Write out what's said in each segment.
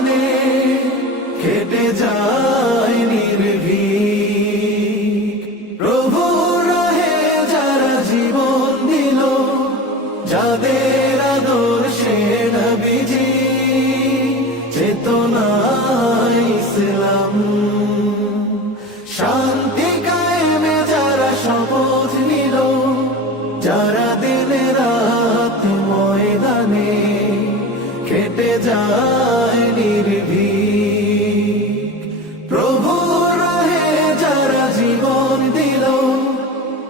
ময়দানে খেটে যায় নির্ভীক। প্রভু রাহে যারা জীবন দিল, যাদের আদর্শে নবীজি চেতনা ইসলাম। শান্তি কায়েমে যারা শপথ নিল, যারা দিনে রাত ময়দানে খেটে যায়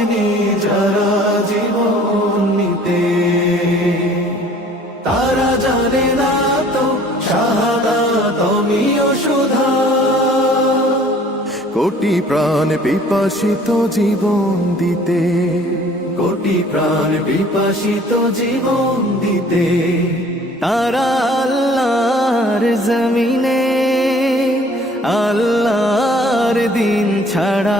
ভাবেনি যারা জীবন নিতে। তারা জানে না তো শাহাদা তুমিও সুধা। কোটি প্রাণ পিপাসিত জীবন দিতে। কোটি প্রাণ বিপাসিত জীবন দিতে। তারা আল্লাহর জমিনে, আল্লাহর দিন ছাড়া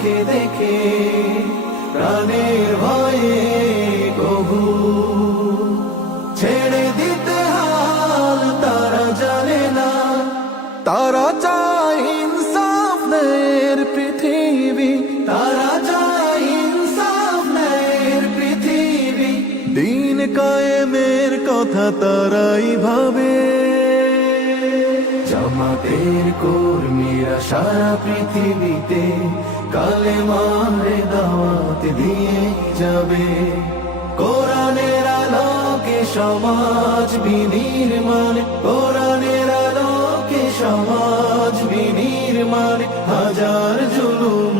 দেখে দেখে প্রাণের ভয়ে কবু ছেড়ে দিতে হাল তারা জানে না। তারা চায় ইনসাফের পৃথিবী। তারা যায় ইনসাফ ন্যায়ের পৃথিবী। দিন কায়েমের কথা তারাই ভাবে। জামাতের কর্মীরা সারা পৃথিবীতে কালে মারে দাওয়াত দিয়ে যাবে। কোরআনের আলোকে সমাজ বিনির্মাণ, কোরআনের আলোকে সমাজ বিনির্মাণ, হাজার জুলুম